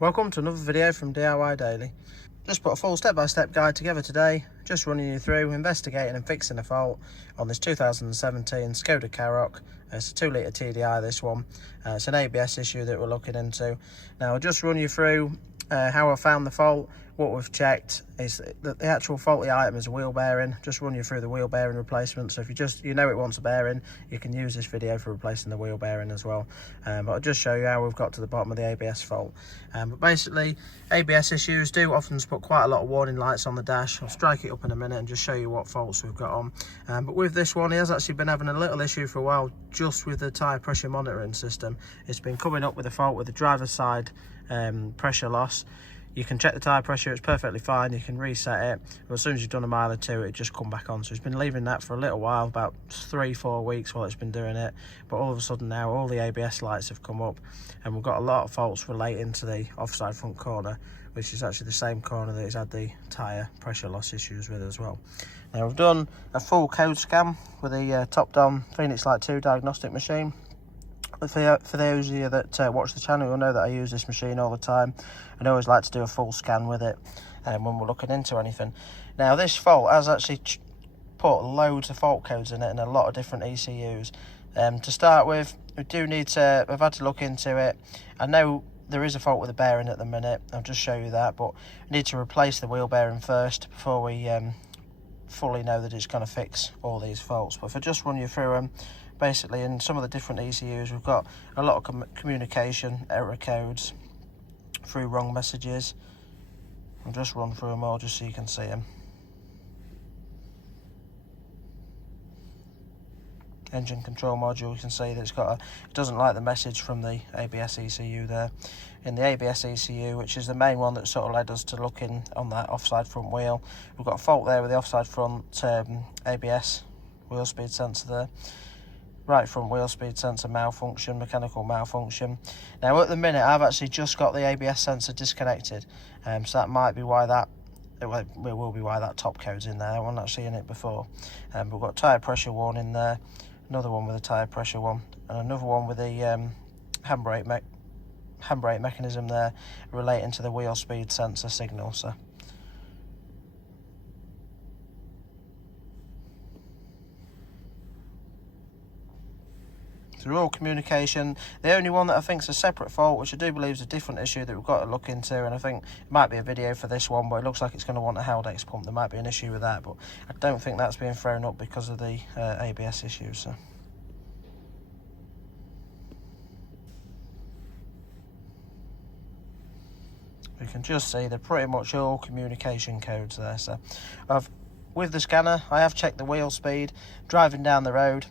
Welcome to another video from DIY Daily. Just put a full step-by-step guide together today, just running you through investigating and fixing a fault on this 2017 Skoda Karoq. It's a 2 litre TDI, this one. It's an ABS issue that we're looking into. Now I'll just run you through how I found the fault. What we've checked is that the actual faulty item is a wheel bearing. Just run you through the wheel bearing replacement. So if you know it wants a bearing, you can use this video for replacing the wheel bearing as well. But I'll just show you how we've got to the bottom of the ABS fault. But basically, ABS issues do often put quite a lot of warning lights on the dash. I'll strike it up in a minute and just show you what faults we've got on. But with this one, he has actually been having a little issue for a while just with the tyre pressure monitoring system. It's been coming up with a fault with the driver's side pressure loss. You can check the tyre pressure, it's perfectly fine, you can reset it, but as soon as you've done a mile or two, it just come back on. So it's been leaving that for a little while, about 3-4 weeks while it's been doing it, but all of a sudden now all the ABS lights have come up and we've got a lot of faults relating to the offside front corner, which is actually the same corner that it's had the tyre pressure loss issues with as well. Now we've done a full code scan with the top-down Phoenix Light 2 diagnostic machine. For those of you that watch the channel, you'll know that I use this machine all the time, and I always like to do a full scan with it when we're looking into anything. Now this fault has actually put loads of fault codes in it and a lot of different ECUs. To start with, we do need to, I've had to look into it. I know there is a fault with the bearing at the minute, I'll just show you that, but we need to replace the wheel bearing first before we fully know that it's going to fix all these faults. But if I just run you through them, basically in some of the different ECUs we've got a lot of communication error codes through wrong messages. I'll just run through them all just so you can see them. Engine control module, you can see that it doesn't like the message from the ABS ECU there. In the ABS ECU, which is the main one that sort of led us to looking on that offside front wheel, we've got a fault there with the offside front ABS wheel speed sensor there. Right front wheel speed sensor malfunction, mechanical malfunction. Now at the minute I've actually just got the ABS sensor disconnected, so that might be why that will be why that top code's in there. I wasn't actually in it before. We've got tyre pressure warning there, another one with a tyre pressure one, and another one with a handbrake mechanism there relating to the wheel speed sensor signal. So through all communication. The only one that I think is a separate fault, which I do believe is a different issue that we've got to look into, and I think it might be a video for this one, but it looks like it's going to want a Haldex pump. There might be an issue with that, but I don't think that's being thrown up because of the ABS issues. So you can just see they're pretty much all communication codes there. So with the scanner, I have checked the wheel speed. Driving down the road,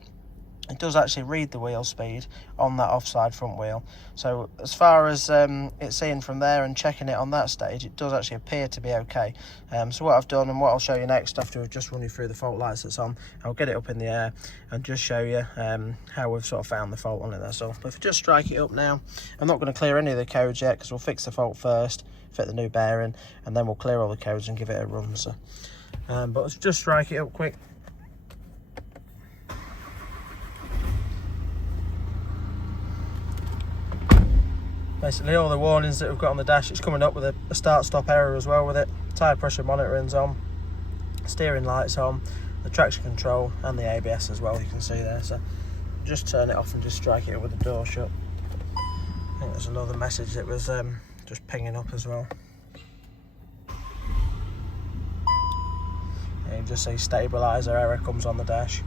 it does actually read the wheel speed on that offside front wheel. So as far as it's seeing from there and checking it on that stage, it does actually appear to be okay. So what I've done and what I'll show you next after we've just run you through the fault lights that's on, I'll get it up in the air and just show you how we've sort of found the fault on it, that's all. But if I just strike it up now, I'm not going to clear any of the codes yet because we'll fix the fault first, fit the new bearing, and then we'll clear all the codes and give it a run. So, but let's just strike it up quick. Basically all the warnings that we've got on the dash, it's coming up with a start-stop error as well with it. Tyre pressure monitoring's on, steering light's on, the traction control and the ABS as well, you can see there. So just turn it off and just strike it up with the door shut. I think there's another message that was just pinging up as well. Yeah, you just see stabiliser error comes on the dash.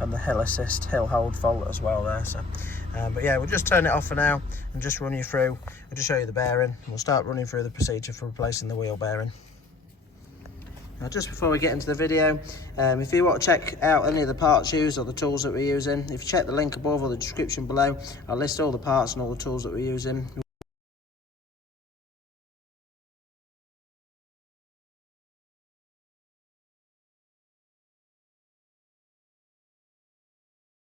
And the hill assist, hill hold fault as well there. So but yeah, we'll just turn it off for now and just run you through. I'll just show you the bearing and we'll start running through the procedure for replacing the wheel bearing. Now just before we get into the video, if you want to check out any of the parts used or the tools that we're using, if you check the link above or the description below, I'll list all the parts and all the tools that we're using.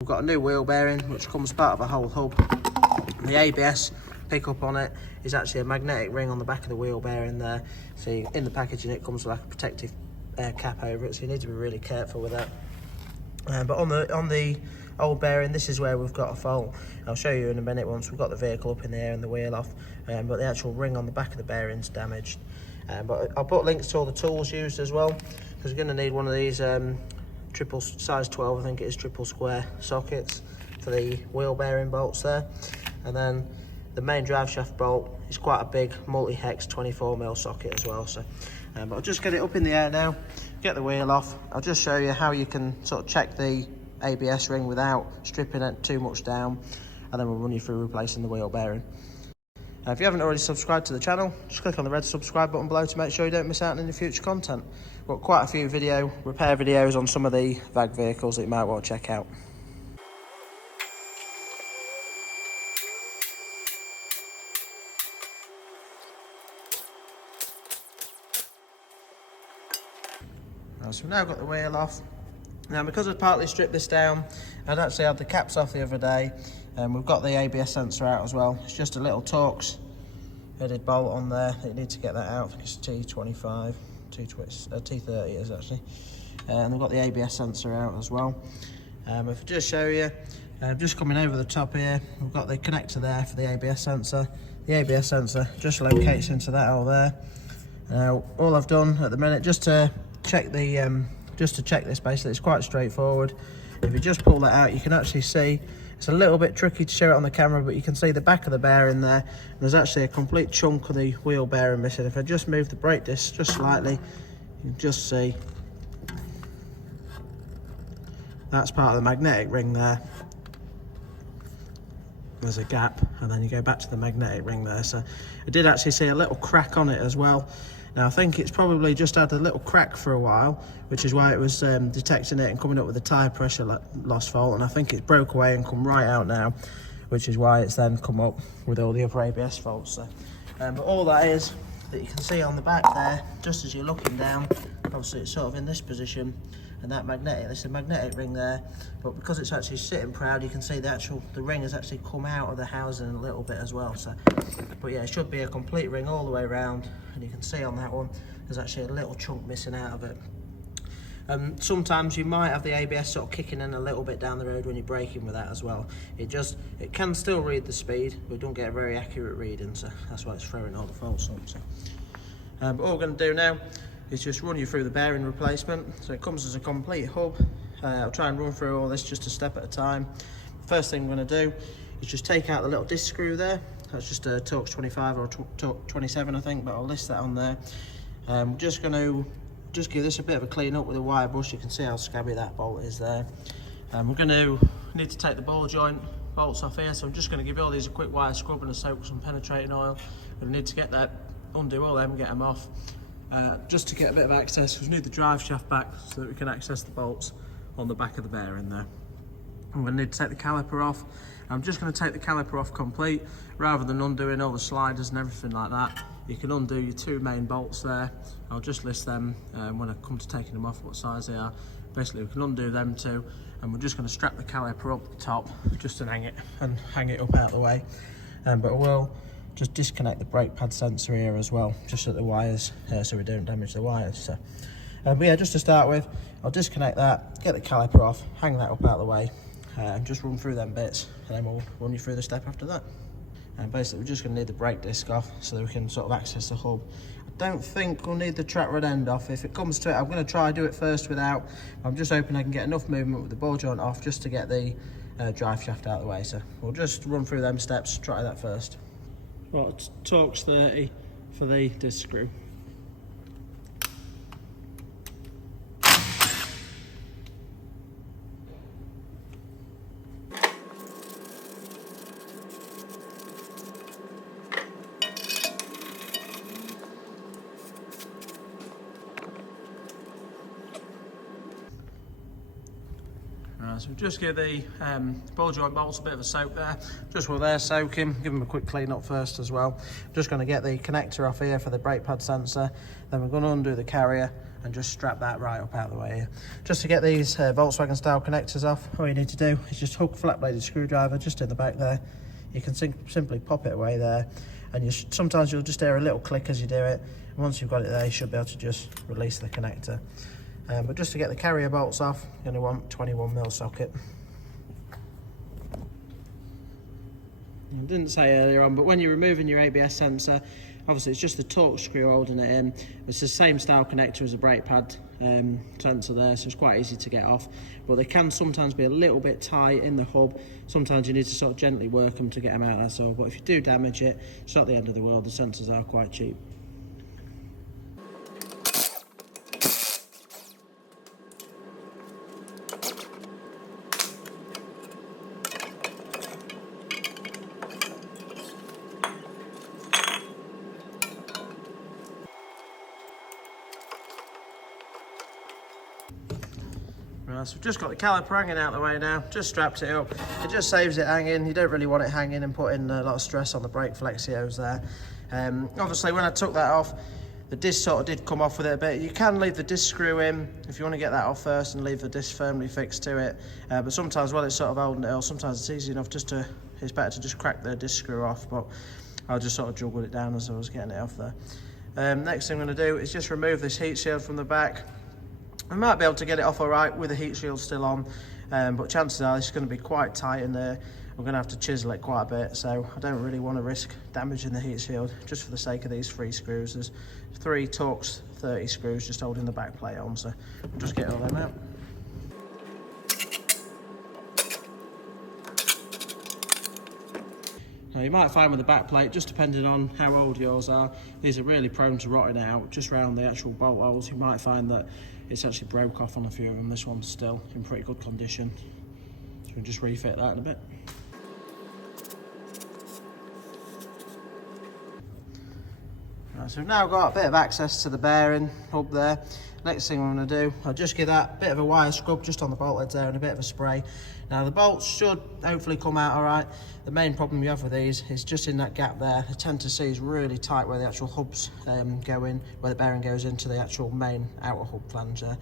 We've got a new wheel bearing which comes part of a whole hub. The ABS pickup on it is actually a magnetic ring on the back of the wheel bearing there. So in the packaging it comes with like a protective cap over it, so you need to be really careful with that. But on the old bearing. This is where we've got a fault. I'll show you in a minute once we've got the vehicle up in the air and the wheel off, but the actual ring on the back of the bearing's damaged. But I'll put links to all the tools used as well, because you're going to need one of these triple size 12, I think it is, triple square sockets for the wheel bearing bolts there. And then the main drive shaft bolt is quite a big multi-hex 24mm socket as well. So but I'll just get it up in the air now, get the wheel off. I'll just show you how you can sort of check the ABS ring without stripping it too much down, and then we'll run you through replacing the wheel bearing. If you haven't already subscribed to the channel, just click on the red subscribe button below to make sure you don't miss out on any future content. We've got quite a few repair videos on some of the VAG vehicles that you might want to check out. So we've now got the wheel off. Now, because I've partly stripped this down, I'd actually had the caps off the other day, and we've got the ABS sensor out as well. It's just a little Torx headed bolt on there. You need to get that out. I think it's T25, T30 is actually. And we've got the ABS sensor out as well. If I just show you, just coming over the top here, we've got the connector there for the ABS sensor. The ABS sensor just locates into that hole there. Now, all I've done at the minute, just to check this basically, it's quite straightforward. If you just pull that out, you can actually see, it's a little bit tricky to show it on the camera, but you can see the back of the bearing there. There's actually a complete chunk of the wheel bearing missing. If I just move the brake disc just slightly, you can just see that's part of the magnetic ring there. There's a gap, and then you go back to the magnetic ring there. So I did actually see a little crack on it as well. Now, I think it's probably just had a little crack for a while, which is why it was detecting it and coming up with a tyre pressure loss fault. And I think it's broke away and come right out now, which is why it's then come up with all the other ABS faults. So, but all that is that you can see on the back there, just as you're looking down, obviously it's sort of in this position, and that magnetic, there's a magnetic ring there, but because it's actually sitting proud, you can see the ring has actually come out of the housing a little bit as well. So, but yeah, it should be a complete ring all the way around, and you can see on that one there's actually a little chunk missing out of it. Sometimes you might have the ABS sort of kicking in a little bit down the road when you're braking with that as well. It can still read the speed, but it don't get a very accurate reading, so that's why it's throwing all the faults up. So. But all we're going to do now is just run you through the bearing replacement. So it comes as a complete hub. I'll try and run through all this just a step at a time. First thing I'm going to do is just take out the little disc screw there. That's just a Torx 25 or Torx 27 I think, but I'll list that on there. Just going to give this a bit of a clean up with a wire brush. You can see how scabby that bolt is there. We're going to need to take the ball joint bolts off here, so I'm just going to give all these a quick wire scrub and a soak with some penetrating oil. We're going to need to get that, undo all them, get them off. Just to get a bit of access, we need the drive shaft back so that we can access the bolts on the back of the bearing there. I'm going to need to take the caliper off. I'm just going to take the caliper off complete, rather than undoing all the sliders and everything like that. You can undo your two main bolts there. I'll just list them when I come to taking them off, what size they are. Basically, we can undo them too, and we're just going to strap the caliper up the top just to hang it up out of the way. But we'll just disconnect the brake pad sensor here as well, just at the wires, so we don't damage the wires. So, but yeah, just to start with, I'll disconnect that, get the caliper off, hang that up out of the way, and just run through them bits, and then we'll run you through the step after that. And basically, we're just going to need the brake disc off so that we can sort of access the hub. I don't think we'll need the track rod end off. If it comes to it, I'm going to try do it first without. I'm just hoping I can get enough movement with the ball joint off just to get the drive shaft out of the way. So we'll just run through them steps, try that first. Well, it's Torx 30 for the disc screw. So just give the ball joint bolts a bit of a soak there. Just while they're soaking, give them a quick clean up first as well. Just going to get the connector off here for the brake pad sensor. Then we're going to undo the carrier and just strap that right up out of the way here. Just to get these Volkswagen style connectors off, all you need to do is just hook a flat bladed screwdriver just in the back there. You can simply pop it away there, and sometimes you'll just hear a little click as you do it. And once you've got it there, you should be able to just release the connector. But just to get the carrier bolts off, you're going to want 21mm socket. I didn't say earlier on, but when you're removing your ABS sensor, obviously it's just the torque screw holding it in. It's the same style connector as a brake pad sensor there, so it's quite easy to get off. But they can sometimes be a little bit tight in the hub. Sometimes you need to sort of gently work them to get them out, that's all. But if you do damage it, it's not the end of the world. The sensors are quite cheap. Right, so we've just got the caliper hanging out the way now, just strapped it up. It just saves it hanging. You don't really want it hanging and putting a lot of stress on the brake flexios there. Obviously when I took that off, the disc sort of did come off with it a bit. You can leave the disc screw in if you want to get that off first and leave the disc firmly fixed to it. But sometimes while it's sort of holding it up, sometimes it's easy enough just to, it's better to just crack the disc screw off, but I'll just sort of juggled it down as I was getting it off there. Next thing I'm going to do is just remove this heat shield from the back. I might be able to get it off all right with the heat shield still on, but chances are it's going to be quite tight in there. I'm going to have to chisel it quite a bit, so I don't really want to risk damaging the heat shield just for the sake of these 3 screws. There's 3 Torx 30 screws just holding the back plate on, so we'll just get all them out. Now you might find with the back plate, just depending on how old yours are, these are really prone to rotting out just around the actual bolt holes. You might find that it's actually broke off on a few of them. This one's still in pretty good condition. So we'll just refit that in a bit. Right, so we've now got a bit of access to the bearing hub there. Next thing I'm going to do, I'll just give that bit of a wire scrub just on the bolt heads there and a bit of a spray. Now the bolts should hopefully come out all right. The main problem you have with these is just in that gap there. I tend to see is really tight where the actual hubs go in, where the bearing goes into the actual main outer hub flange there.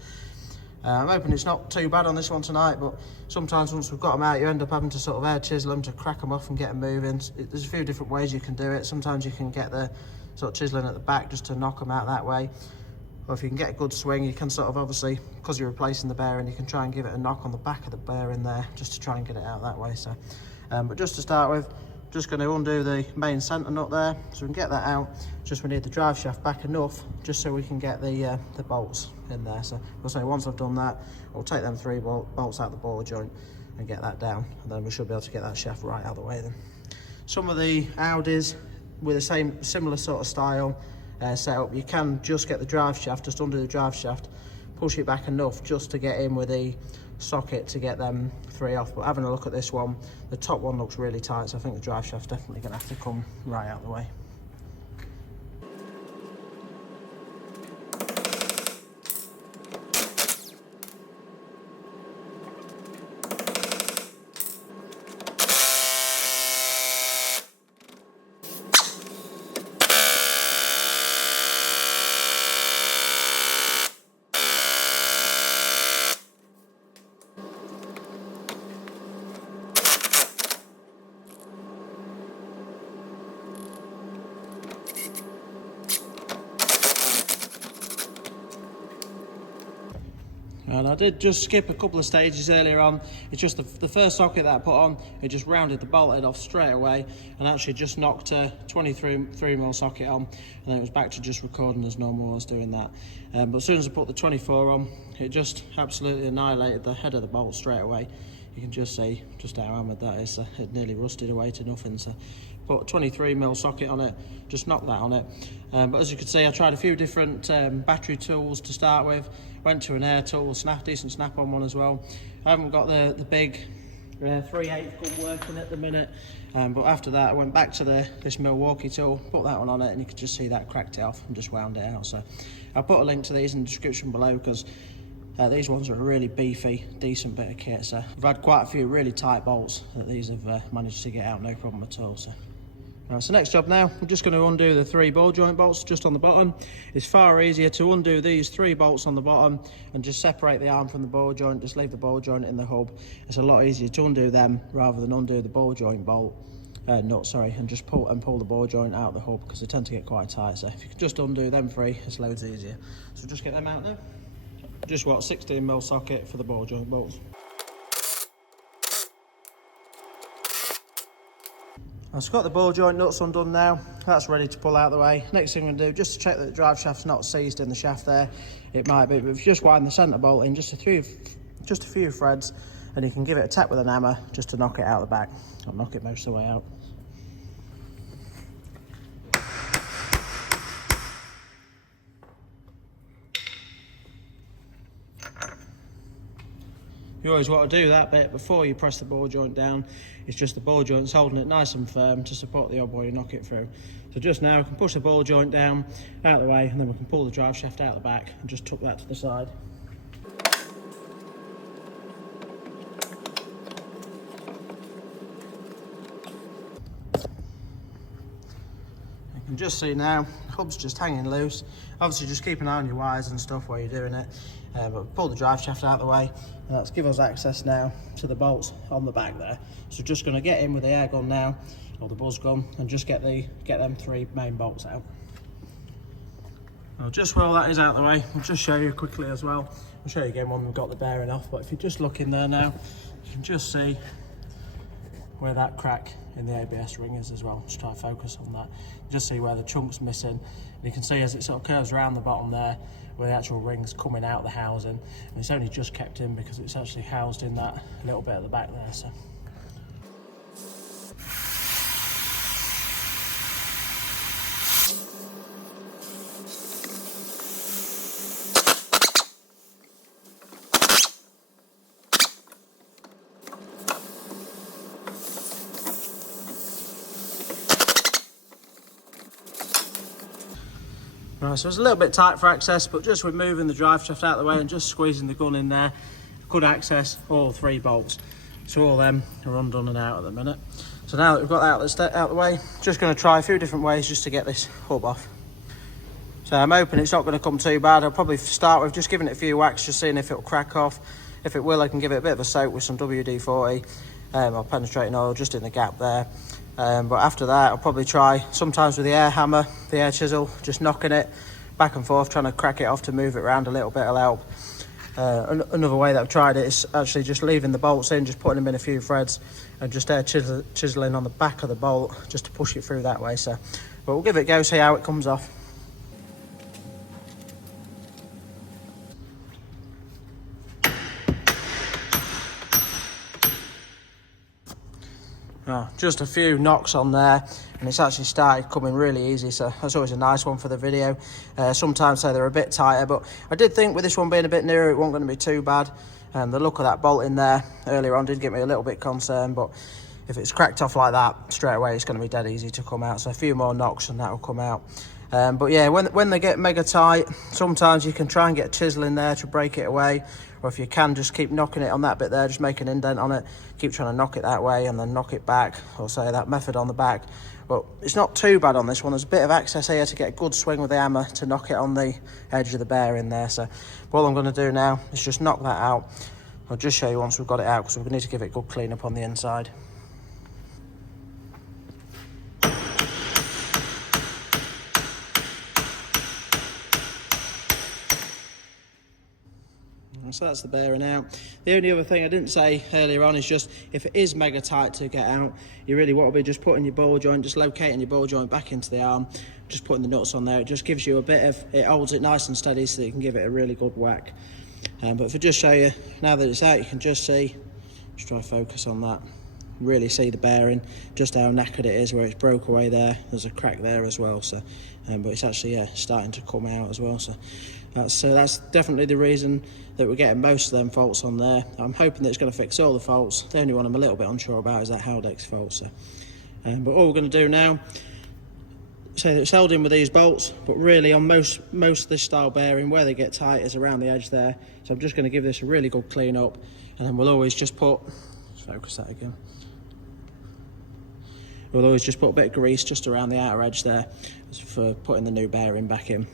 I'm hoping it's not too bad on this one tonight, but sometimes once we've got them out, you end up having to sort of air chisel them to crack them off and get them moving. There's a few different ways you can do it. Sometimes you can get the sort of chiseling at the back just to knock them out that way. Or if you can get a good swing, you can sort of obviously, because you're replacing the bearing, you can try and give it a knock on the back of the bearing there just to try and get it out that way. So, but just to start with, just going to undo the main centre nut there, so we can get that out. Just we need the drive shaft back enough, just so we can get the bolts in there. So we'll say once I've done that, I'll take them 3 bolts out the ball joint and get that down, and then we should be able to get that shaft right out of the way then. Some of the Audis with the similar sort of style setup, you can just get the drive shaft, just undo the drive shaft, push it back enough just to get in with the socket to get them 3 off. But having a look at this one, the top one looks really tight, so I think the drive shaft's definitely going to have to come right out of the way. And I did just skip a couple of stages earlier on. It's just the first socket that I put on, it just rounded the bolt head off straight away and actually just knocked a 23mm socket on, and then it was back to just recording as normal. I was doing that. But as soon as I put the 24 on, it just absolutely annihilated the head of the bolt straight away. You can just see just how hammered that is. It nearly rusted away to nothing. So put a 23mm socket on it, just knocked that on it. But as you can see, I tried a few different battery tools to start with. Went to an air tool, decent snap-on one as well. I haven't got the big 3/8 gun working at the minute. But after that, I went back to this Milwaukee tool, put that one on it, and you could just see that cracked it off and just wound it out. So I'll put a link to these in the description below, because these ones are a really beefy, decent bit of kit. So I've had quite a few really tight bolts that these have managed to get out, no problem at all. So next job now, I'm just going to undo the 3 ball joint bolts just on the bottom. It's far easier to undo these 3 bolts on the bottom and just separate the arm from the ball joint, just leave the ball joint in the hub. It's a lot easier to undo them rather than undo the ball joint nut, and just pull the ball joint out of the hub, because they tend to get quite tight. So if you can just undo them 3, it's loads easier. So just get them out now. Just 16mm socket for the ball joint bolts. I've got the ball joint nuts undone now. That's ready to pull out the way. Next thing I'm going to do, just to check that the drive shaft's not seized in the shaft there. It might be, but if you just wind the centre bolt in just a few threads, and you can give it a tap with an hammer just to knock it out the back. I'll knock it most of the way out. You always want to do that bit before you press the ball joint down. It's just the ball joint's holding it nice and firm to support the odd while you knock it through. So just now we can push the ball joint down, out of the way, and then we can pull the drive shaft out the back and just tuck that to the side. You can just see now, the hub's just hanging loose. Obviously just keep an eye on your wires and stuff while you're doing it. But pull the drive shaft out of the way, and that's give us access now to the bolts on the back there. So just going to get in with the air gun now, or the buzz gun, and just get them 3 main bolts out. Well, just while that is out of the way, I'll just show you quickly as well. I'll show you again when we've got the bearing off, but if you just look in there now, you can just see where that crack in the ABS ring is as well. Just try to focus on that. Just see where the chunk's missing. And you can see as it sort of curves around the bottom there, where the actual ring's coming out the housing. And it's only just kept in because it's actually housed in that little bit at the back there. So. Right, so it's a little bit tight for access, but just with moving the drive shaft out of the way and just squeezing the gun in there, could access all 3 bolts. So all them are undone and out at the minute. So now that we've got that out of the way, just going to try a few different ways just to get this hub off. So I'm hoping it's not going to come too bad. I'll probably start with just giving it a few whacks, just seeing if it'll crack off. If it will, I can give it a bit of a soak with some WD-40 or penetrating oil just in the gap there. But after that, I'll probably try sometimes with the air hammer, the air chisel, just knocking it back and forth, trying to crack it off to move it around a little bit will help. Another way that I've tried it is actually just leaving the bolts in, just putting them in a few threads and just air chiseling on the back of the bolt just to push it through that way. So, but we'll give it a go, see how it comes off. Oh, just a few knocks on there and it's actually started coming really easy, so that's always a nice one for the video. Sometimes say they're a bit tighter, but I did think with this one being a bit nearer it wasn't going to be too bad. And the look of that bolt in there earlier on did get me a little bit concerned, but if it's cracked off like that straight away it's going to be dead easy to come out. So a few more knocks and that will come out. But yeah, when they get mega tight, sometimes you can try and get a chisel in there to break it away, or if you can, just keep knocking it on that bit there, just make an indent on it, keep trying to knock it that way and then knock it back, or say that method on the back. But it's not too bad on this one. There's a bit of access here to get a good swing with the hammer to knock it on the edge of the bearing there. So all I'm going to do now is just knock that out. I'll just show you once we've got it out, because we need to give it a good clean up on the inside. So that's the bearing out. The only other thing I didn't say earlier on is just if it is mega tight to get out, you really want to be just putting your ball joint, just locating your ball joint back into the arm, just putting the nuts on there. It just gives you a bit of, it holds it nice and steady so that you can give it a really good whack. But if I just show you, now that it's out, you can just see, just try to focus on that, really see the bearing, just how knackered it is, where it's broke away there. There's a crack there as well, so but it's actually starting to come out as well. So that's definitely the reason that we're getting most of them faults on there. I'm hoping that it's going to fix all the faults. The only one I'm a little bit unsure about is that Haldex fault. So but all we're going to do now, so it's held in with these bolts, but really on most of this style bearing, where they get tight is around the edge there. So I'm just going to give this a really good clean up, and then we'll always just put, let's focus that again. We'll always just put a bit of grease just around the outer edge there for putting the new bearing back in.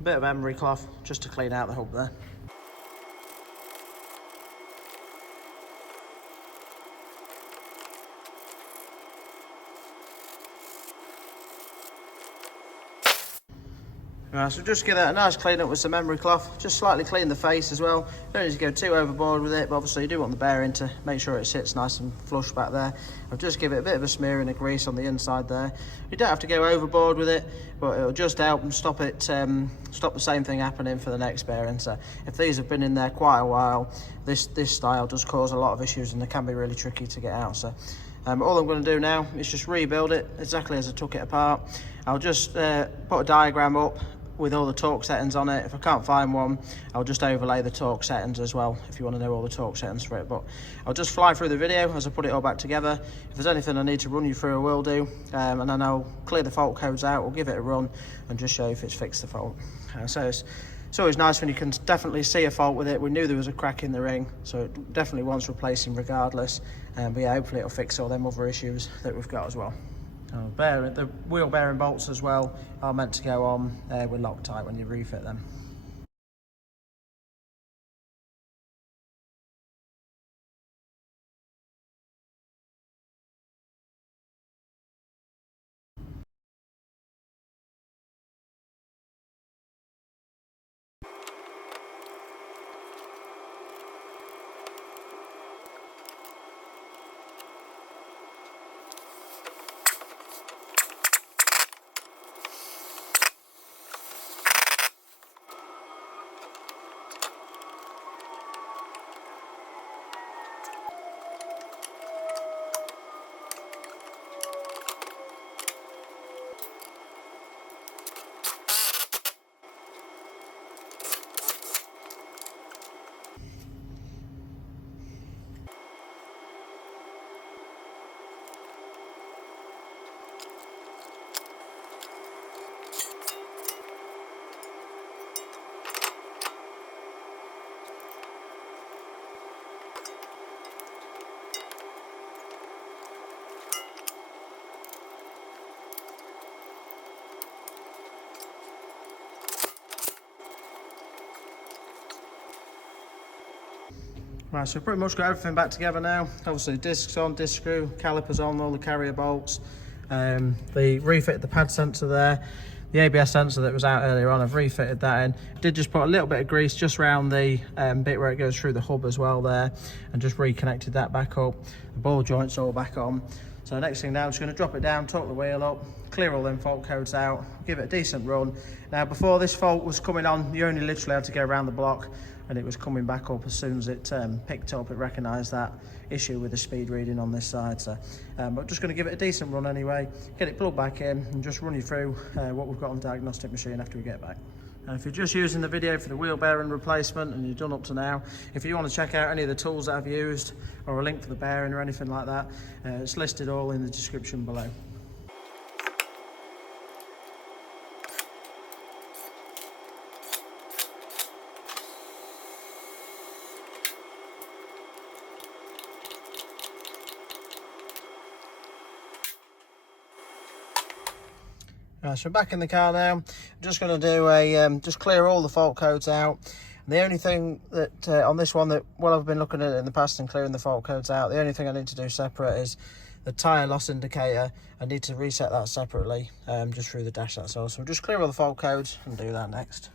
A bit of emery cloth just to clean out the hub there. Right, so just give that a nice clean up with some memory cloth. Just slightly clean the face as well. Don't need to go too overboard with it, but obviously you do want the bearing to make sure it sits nice and flush back there. I'll just give it a bit of a smearing of grease on the inside there. You don't have to go overboard with it, but it'll just help and stop it, stop the same thing happening for the next bearing. So if these have been in there quite a while, this style does cause a lot of issues and they can be really tricky to get out. So all I'm going to do now is just rebuild it exactly as I took it apart. I'll just put a diagram up with all the torque settings on it. If I can't find one, I'll just overlay the torque settings as well if you want to know all the torque settings for it. But I'll just fly through the video as I put it all back together. If there's anything I need to run you through, I will do, and then I'll clear the fault codes out, we'll give it a run and just show you if it's fixed the fault. So it's always nice when you can definitely see a fault with it. We knew there was a crack in the ring, so it definitely wants replacing regardless. But yeah, hopefully it'll fix all them other issues that we've got as well. The wheel bearing bolts as well are meant to go on with Loctite when you refit them. Right, so we've pretty much got everything back together now. Obviously discs on, disc screw, calipers on, all the carrier bolts. They refitted the pad sensor there. The ABS sensor that was out earlier on, I've refitted that in. Did just put a little bit of grease just around the bit where it goes through the hub as well there, and just reconnected that back up. The ball joint's all back on. So next thing now, I'm just going to drop it down, torque the wheel up, clear all them fault codes out, give it a decent run. Now before this fault was coming on, you only literally had to go around the block and it was coming back up as soon as it picked up. It recognised that issue with the speed reading on this side. So but just going to give it a decent run anyway, get it plugged back in and just run you through what we've got on the diagnostic machine after we get back. And if you're just using the video for the wheel bearing replacement and you're done up to now, if you want to check out any of the tools that I've used or a link for the bearing or anything like that, it's listed all in the description below. So back in the car now. I'm just going to do a just clear all the fault codes out. And the only thing that on this one that I've been looking at it in the past and clearing the fault codes out, the only thing I need to do separate is the tyre loss indicator. I need to reset that separately just through the dash, that's all. So we'll just clear all the fault codes and do that next.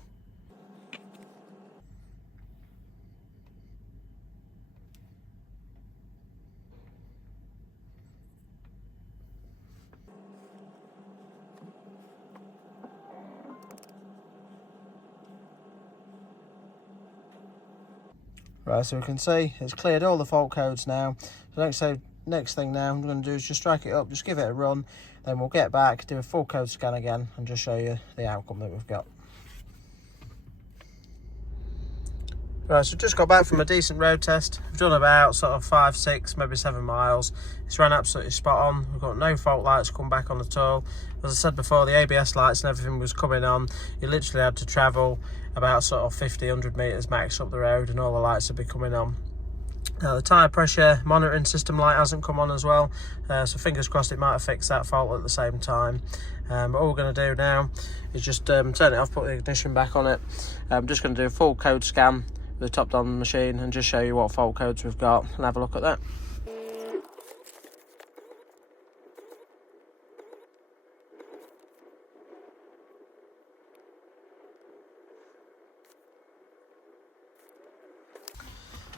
Right, so we can see it's cleared all the fault codes now. So next thing now I'm going to do is just strike it up, just give it a run, then we'll get back, do a full code scan again and just show you the outcome that we've got. Right, so just got back from a decent road test. We've done about sort of 5, 6, maybe 7 miles. It's ran absolutely spot on. We've got no fault lights come back on at all. As I said before, the ABS lights and everything was coming on. You literally had to travel about sort of 50, 100 metres max up the road and all the lights would be coming on. Now the tyre pressure monitoring system light hasn't come on as well, so fingers crossed it might have fixed that fault at the same time. But all we're going to do now is just turn it off, put the ignition back on it. I'm just going to do a full code scan with the top down machine and just show you what fault codes we've got and have a look at that.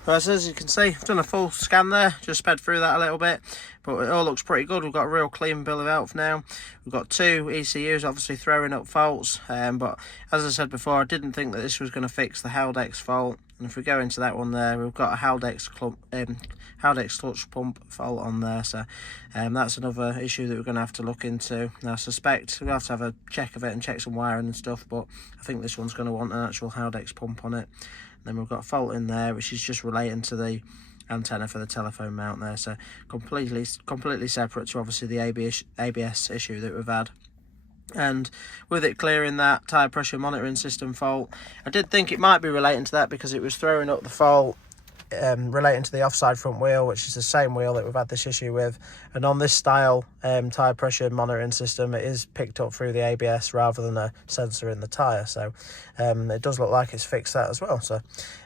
Right, so as you can see, I've done a full scan there, just sped through that a little bit, but it all looks pretty good. We've got a real clean bill of health now. We've got 2 ECUs obviously throwing up faults, but as I said before, I didn't think that this was going to fix the Haldex fault. And if we go into that one there, we've got a Haldex clutch pump fault on there, so that's another issue that we're going to have to look into. Now I suspect we'll have to have a check of it and check some wiring and stuff, but I think this one's going to want an actual Haldex pump on it. Then we've got a fault in there, which is just relating to the antenna for the telephone mount there, so completely separate to obviously the ABS issue that we've had. And with it clearing that tyre pressure monitoring system fault, I did think it might be relating to that because it was throwing up the fault relating to the offside front wheel, which is the same wheel that we've had this issue with. And on this style tyre pressure monitoring system, it is picked up through the ABS rather than a sensor in the tyre, so it does look like it's fixed that as well. So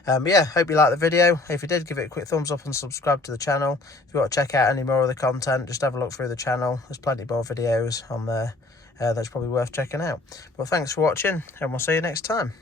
yeah, hope you liked the video. If you did, give it a quick thumbs up and subscribe to the channel. If you want to check out any more of the content, just have a look through the channel. There's plenty more videos on there that's probably worth checking out. But thanks for watching, and we'll see you next time.